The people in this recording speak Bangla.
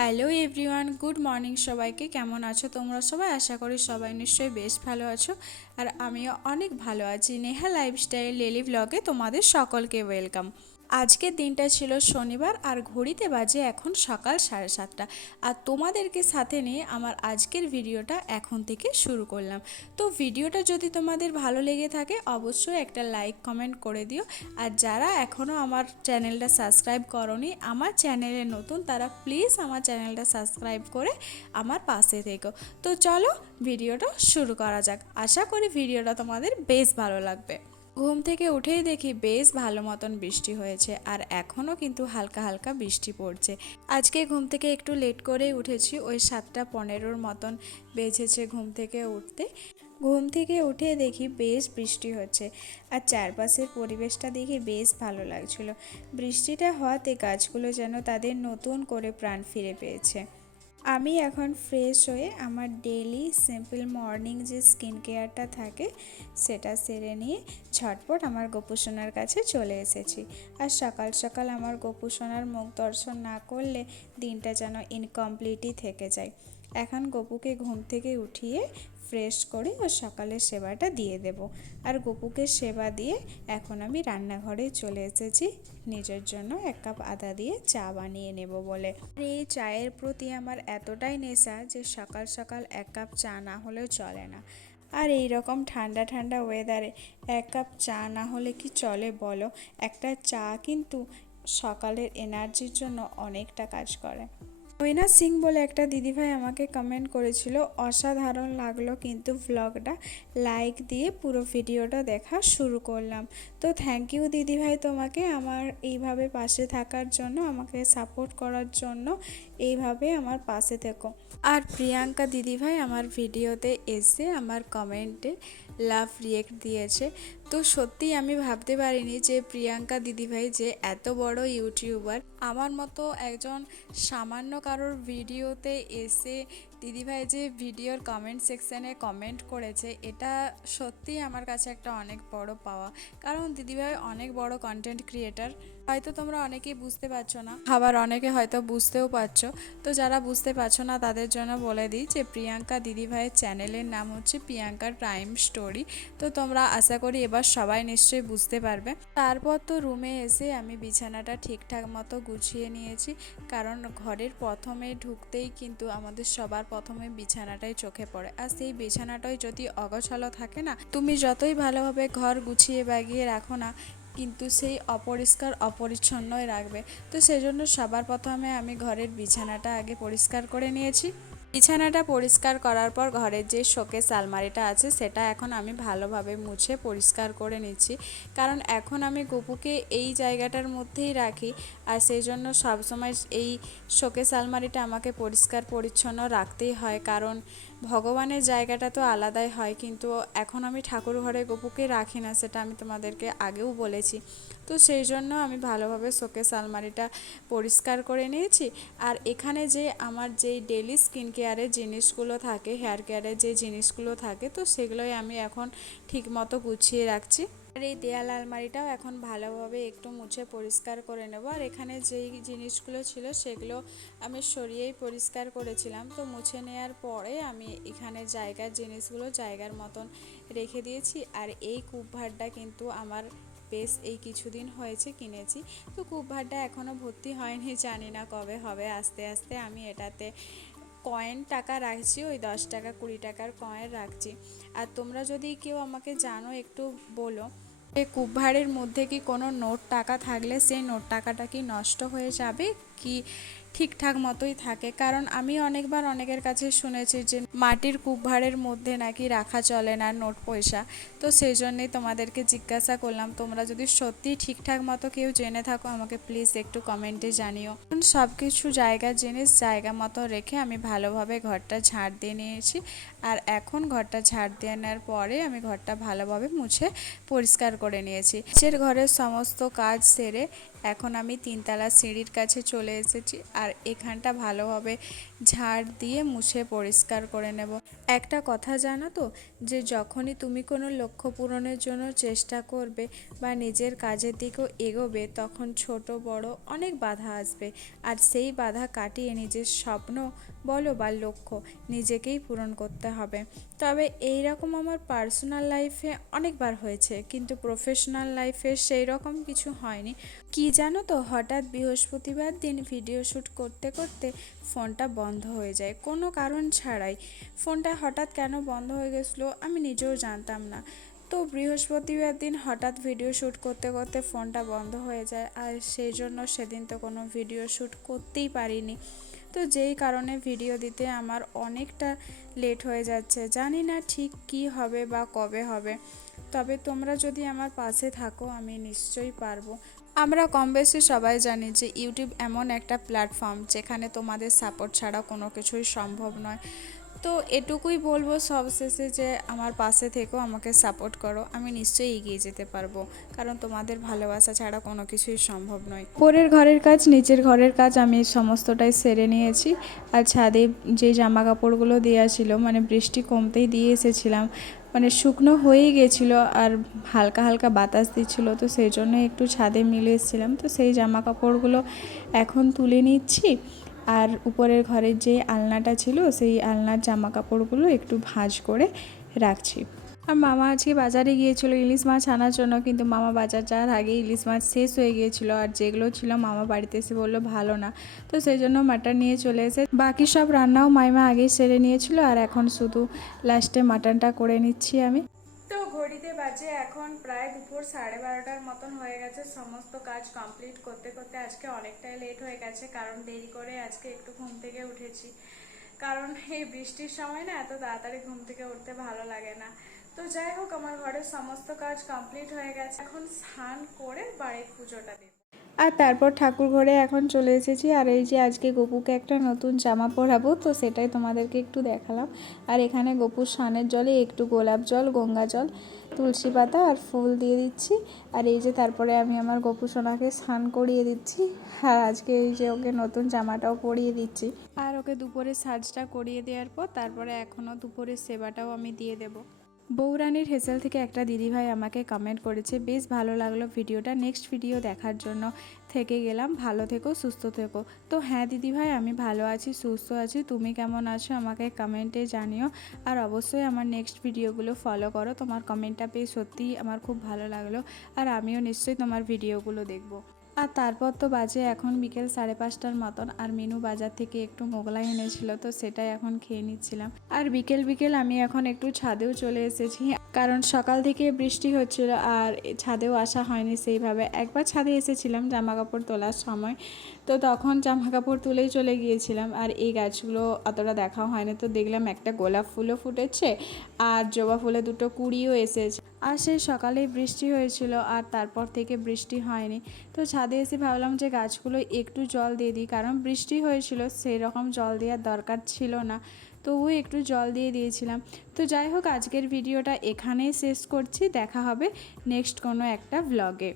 হ্যালো এভরিওয়ান, গুড মর্নিং সবাইকে। কেমন আছো তোমরা সবাই? আশা করি সবাই নিশ্চয়ই বেশ ভালো আছো। আর আমিও অনেক ভালো আছি। নেহা লাইফস্টাইল ডেলি ব্লগে তোমাদের সকলকে ওয়েলকাম। আজকের দিনটা ছিল শনিবার, আর ঘড়িতে বাজে এখন সকাল 7:30। আর তোমাদেরকে সাথে নিয়ে আমার আজকের ভিডিওটা এখন থেকে শুরু করলাম। তো ভিডিওটা যদি তোমাদের ভালো লেগে থাকে অবশ্যই একটা লাইক কমেন্ট করে দিও। আর যারা এখনও আমার চ্যানেলটা সাবস্ক্রাইব করোনি, আমার চ্যানেলে নতুন, তারা প্লিজ আমার চ্যানেলটা সাবস্ক্রাইব করে আমার পাশে থেকো। তো চলো ভিডিওটা শুরু করা যাক। আশা করি ভিডিওটা তোমাদের বেশ ভালো লাগবে। ঘুম থেকে উঠেই দেখি বেশ ভালো মতন বৃষ্টি হয়েছে, আর এখনও কিন্তু হালকা হালকা বৃষ্টি পড়ছে। আজকে ঘুম থেকে একটু লেট করেই উঠেছি, ওই 7:15 মতন বেজেছে ঘুম থেকে উঠতে। ঘুম থেকে উঠে দেখি বেশ বৃষ্টি হচ্ছে, আর চারপাশের পরিবেশটা দেখে বেশ ভালো লাগছিল। বৃষ্টিটা হওয়াতে গাছগুলো যেন তাদের নতুন করে প্রাণ ফিরে পেয়েছে। আমি এখন ফ্রেশ হয়ে আমার ডেইলি সিম্পল মর্নিং যে স্কিন কেয়ারটা থাকে সেটা সেরে নিয়ে ঝটপট আমার গোপুসোনার কাছে চলে এসেছি। আর সকাল সকাল আমার গোপুসোনার মুখ দর্শন না করলে দিনটা যেন ইনকমপ্লিটই থেকে যায়। এখন গপুকে ঘুম থেকে উঠিয়ে ফ্রেশ করে ও সকালের সেবাটা দিয়ে দেব। আর গপুকে সেবা দিয়ে এখন আমি রান্নাঘরে চলে এসেছি নিজের জন্য 1 কাপ আদা দিয়ে চা বানিয়ে নেব বলে। এই চায়ের প্রতি আমার এতটাই নেশা যে সকাল সকাল 1 কাপ চা না হলেও চলে না। আর এই রকম ঠান্ডা ঠান্ডা ওয়েদারে 1 কাপ চা না হলে কি চলে বলো? একটা চা কিন্তু সকালের এনার্জির জন্য অনেকটা কাজ করে। রৈনা সিং বলে একটা দিদিভাই আমাকে কমেন্ট করেছিল, অসাধারণ লাগলো কিন্তু ভ্লগটা, লাইক দিয়ে পুরো ভিডিওটা দেখা শুরু করলাম। তো থ্যাংক ইউ দিদিভাই তোমাকে, আমার এইভাবে পাশে থাকার জন্য, আমাকে সাপোর্ট করার জন্য। এইভাবে আমার পাশে থেকো। আর প্রিয়াঙ্কা দিদিভাই আমার ভিডিওতে এসে আমার কমেন্টে লাভ রিয়েক্ট দিয়েছে। তো সত্যি আমি ভাবতে পারিনি যে প্রিয়াঙ্কা দিদিভাই যে এত বড় ইউটিউবার, আমার মতো একজন সামান্য কারোর ভিডিওতে এসে দিদিভাই যে ভিডিওর কমেন্ট সেকশানে কমেন্ট করেছে, এটা সত্যি আমার কাছে একটা অনেক বড় পাওয়া। কারণ দিদিভাই অনেক বড় কন্টেন্ট ক্রিয়েটার। হয়তো তোমরা অনেকেই বুঝতে পারছো না, আবার অনেকে হয়তো বুঝতেও পারছো। তো যারা বুঝতে পারছো না তাদের জন্য বলে দিই যে প্রিয়াঙ্কা দিদিভাইয়ের চ্যানেলের নাম হচ্ছে প্রিয়াঙ্কার প্রাইম স্টোরি। তো তোমরা আশা করি এবার সবাই নিশ্চয়ই বুঝতে পারবে। তারপর তো রুমে এসে আমি বিছানাটা ঠিকঠাক মতো গুছিয়ে নিয়েছি, কারণ ঘরের প্রথমে ঢুকতেই কিন্তু আমাদের সবার প্রথমে বিছানাটাই চোখে পড়ে। আর সেই বিছানাটাই যদি অগোছালো থাকে না, তুমি যতই ভালোভাবে ঘর গুছিয়ে বাগিয়ে রাখো না, কিন্তু সেই অপরিষ্কার অপরিচ্ছন্নই রাখবে। তো সেজন্য সবার প্রথমে আমি ঘরের বিছানাটা আগে পরিষ্কার করে নিয়েছি। বিছানাটা পরিষ্কার করার পর ঘরের যে শোকেস আলমারিটা আছে সেটা এখন আমি ভালোভাবে মুছে পরিষ্কার করে নিচ্ছি, কারণ এখন আমি গপুকে এই জায়গাটার মধ্যেই রাখি। আর সেই জন্য সবসময় এই শোকেস আলমারিটা আমাকে পরিষ্কার পরিচ্ছন্ন রাখতেই হয়, কারণ ভগবানের জায়গাটা তো আলাদাই হয়। কিন্তু এখন আমি ঠাকুর ঘরে গপুকে রাখি না, সেটা আমি তোমাদেরকে আগেও বলেছি। তো সেই জন্য আমি ভালোভাবে শোকেস আলমারিটা পরিষ্কার করে নিয়েছি। আর এখানে যে আমার যেই ডেলি স্কিন কেয়ারের জিনিসগুলো থাকে, হেয়ার কেয়ারের যে জিনিসগুলো থাকে, তো সেগুলোই আমি এখন ঠিক মতো গুছিয়ে রাখছি। আর এই দেয়াল আলমারিটাও এখন ভালোভাবে একটু মুছে পরিষ্কার করে নেব। আর এখানে যেই জিনিসগুলো ছিল সেগুলো আমি সরিয়েই পরিষ্কার করেছিলাম। তো মুছে নেওয়ার পরে আমি এখানে জায়গার জিনিসগুলো জায়গার মতন রেখে দিয়েছি। আর এই কূপভাড়টা কিন্তু আমার বেশ এই কিছুদিন হয়েছে কিনেছি। তো কূপভাড়টা এখনও ভর্তি হয়নি, জানি না কবে হবে। আস্তে আস্তে আমি এটাতে কয়েন টাকা রাখছি, ওই 10 টাকা 20 টাকার কয়েন রাখছি। আর তোমরা যদি কেউ আমাকে জানো একটু বলো, এই কূপভাড়ের মধ্যে কি কোনো নোট টাকা থাকলে সেই নোট টাকাটা কি নষ্ট হয়ে যাবে, কি ঠিকঠাক মতোই থাকে? কারণ আমি অনেকবার অনেকের কাছে শুনেছি যে মাটির কূপভাড়ের মধ্যে নাকি রাখা চলে না নোট পয়সা। তো সেই জন্যেই তোমাদেরকে জিজ্ঞাসা করলাম, তোমরা যদি সত্যি ঠিকঠাক মতো কেউ জেনে থাকো আমাকে প্লিজ একটু কমেন্টে জানিও। সব কিছু জায়গার জিনিস জায়গা মতো রেখে আমি ভালোভাবে ঘরটা ঝাড় দিয়ে নিয়েছি। আর এখন ঘরটা ঝাড় দিয়ে নেওয়ার পরে আমি ঘরটা ভালোভাবে মুছে পরিষ্কার করে নিয়েছি। নিচের ঘরের সমস্ত কাজ সেরে এখন আমি 3তলা সিঁড়ির কাছে চলে এসেছি। আর এখানটা ভালোভাবে ঝাড় দিয়ে মুছে পরিষ্কার করে নেব। একটা কথা জানো তো, যে যখনই তুমি কোনো লক্ষ্য পূরণের জন্য চেষ্টা করবে বা নিজের কাজের দিকেও এগোবে, তখন ছোট বড় অনেক বাধা আসবে। আর সেই বাধা কাটিয়ে নিজের স্বপ্ন বলো বা লক্ষ্য নিজেকেই পূরণ করতে হবে। তবে এই রকম আমার পার্সোনাল লাইফে অনেকবার হয়েছে, কিন্তু প্রফেশনাল লাইফে সেই রকম কিছু হয়নি। কি জানো তো, হঠাৎ বৃহস্পতিবার দিন ভিডিও শ্যুট করতে করতে ফোনটা বন্ধ হয়ে যায় কোনো কারণ ছাড়াই। ফোনটা হঠাৎ কেন বন্ধ হয়ে গেছিলো আমি নিজেও জানতাম না। তো বৃহস্পতিবার দিন হঠাৎ ভিডিও শ্যুট করতে করতে ফোনটা বন্ধ হয়ে যায়, আর সেই জন্য সেদিন তো কোনো ভিডিও শ্যুট করতেই পারিনি। তো যেই কারণে ভিডিও দিতে আমার অনেকটা লেট হয়ে যাচ্ছে, জানি না ঠিক কী হবে বা কবে হবে। তবে তোমরা যদি আমার পাশে থাকো আমি নিশ্চয়ই পারবো। আমরা কম বেশি সবাই জানি যে ইউটিউব এমন একটা প্ল্যাটফর্ম যেখানে তোমাদের সাপোর্ট ছাড়া কোনো কিছুই সম্ভব নয়। তো এটুকুই বলবো সবশেষে, যে আমার পাশে থেকেও আমাকে সাপোর্ট করো, আমি নিশ্চয়ই এগিয়ে যেতে পারবো, কারণ তোমাদের ভালোবাসা ছাড়া কোনো কিছুই সম্ভব নয়। পরের ঘরের কাজ নিচের ঘরের কাজ আমি সমস্তটাই সেরে নিয়েছি। আর ছাদে যে জামা কাপড়গুলো দেওয়া ছিল, মানে বৃষ্টি কমতেই দিয়ে এসেছিলাম, মানে শুকনো হয়েই গেছিলো আর হালকা হালকা বাতাস দিচ্ছিল, তো সেই জন্য একটু ছাদে মিলে এসেছিলাম। তো সেই জামা কাপড়গুলো এখন তুলে নিচ্ছি। আর উপরের ঘরের যে আলনাটা ছিল সেই আলনার জামা কাপড়গুলো একটু ভাঁজ করে রাখছি। আর মামা আজকে বাজারে গিয়েছিল ইলিশ মাছ আনার জন্য, কিন্তু মামা বাজার যাওয়ার আগে ইলিশ মাছ শেষ হয়ে গিয়েছিলো, আর যেগুলো ছিল মামা বাড়িতে এসে বললো ভালো না, তো সেই জন্য মাটন নিয়ে চলে এসে বাকি সব রান্নাও মাইমা আগেই সেরে নিয়েছিল, আর এখন শুধু লাস্টে মাটনটা করে নিচ্ছি আমি। তো ঘড়িতে বাজে এখন প্রায় দুপুর 12:30টার মতন হয়ে গেছে। সমস্ত কাজ কমপ্লিট করতে করতে আজকে অনেকটাই লেট হয়ে গেছে, কারণ দেরি করে আজকে একটু ঘুম থেকে উঠেছি। কারণ এই বৃষ্টির সময় না এত তাড়াতাড়ি ঘুম থেকে উঠতে ভালো লাগে না। তো যাই হোক, আমার ঘরের সমস্ত কাজ কমপ্লিট হয়ে গেছে, এখন স্নান করে বাড়ির পুজোটা দেব। আর তারপর ঠাকুর ঘরে এখন চলে এসেছি। আর এই যে আজকে গপুকে একটা নতুন জামা পরাবো, তো সেটাই তোমাদেরকে একটু দেখালাম। আর এখানে গপুর স্নানের জলে একটু গোলাপ জল, গঙ্গা জল, তুলসী পাতা আর ফুল দিয়ে দিচ্ছি। আর এই যে তারপরে আমি আমার গপু সোনাকে স্নান করিয়ে দিচ্ছি। আর আজকে এই যে ওকে নতুন জামাটাও পরিয়ে দিচ্ছি। আর ওকে দুপুরে সাজটা করিয়ে দেওয়ার পর তারপরে এখনও দুপুরের সেবাটাও আমি দিয়ে দেবো। বউরানির হেসেল থেকে একটা দিদিভাই আমাকে কমেন্ট করেছে, বেশ ভালো লাগলো ভিডিওটা, নেক্সট ভিডিও দেখার জন্য থেকে গেলাম, ভালো থেকো সুস্থ থেকো। তো হ্যাঁ দিদিভাই, আমি ভালো আছি সুস্থ আছি, তুমি কেমন আছো আমাকে কমেন্টে জানিও। আর অবশ্যই আমার নেক্সট ভিডিওগুলো ফলো করো, তোমার কমেন্টটা পেয়ে সত্যিই আমার খুব ভালো লাগলো। আর আমিও নিশ্চয়ই তোমার ভিডিওগুলো দেখবো। আর তারপর তো বাজে এখন বিকেল 5:30টার মতন, আর মিনু বাজার থেকে একটু মোগলাই এনেছিল, তো সেটাই এখন খেয়ে নিচ্ছিলাম। আর বিকেল বিকেল আমি এখন একটু ছাদেও চলে এসেছি, কারণ সকাল থেকে বৃষ্টি হচ্ছিল আর ছাদেও আসা হয়নি সেইভাবে। একবার ছাদে এসেছিলাম জামা কাপড় তোলার সময়, তো তখন জামা কাপড় তুলেই চলে গিয়েছিলাম, আর এই গাছগুলো অতটা দেখাও হয়নি। তো দেখলাম একটা গোলাপ ফুলও ফুটেছে আর জবা ফুলে দুটো কুঁড়িও এসেছে। আর সেই সকালেই বৃষ্টি হয়েছিল, আর তারপর থেকে বৃষ্টি হয়নি। তো ছাদে এসে ভাবলাম যে গাছগুলো একটু জল দিয়ে দিই, কারণ বৃষ্টি হয়েছিল সেই রকম জল দেওয়ার দরকার ছিল না, তবুও একটু জল দিয়ে দিয়েছিলাম। তো যাই হোক, আজকের ভিডিওটা এখানেই শেষ করছি, দেখা হবে নেক্সট কোনো একটা ভ্লগে।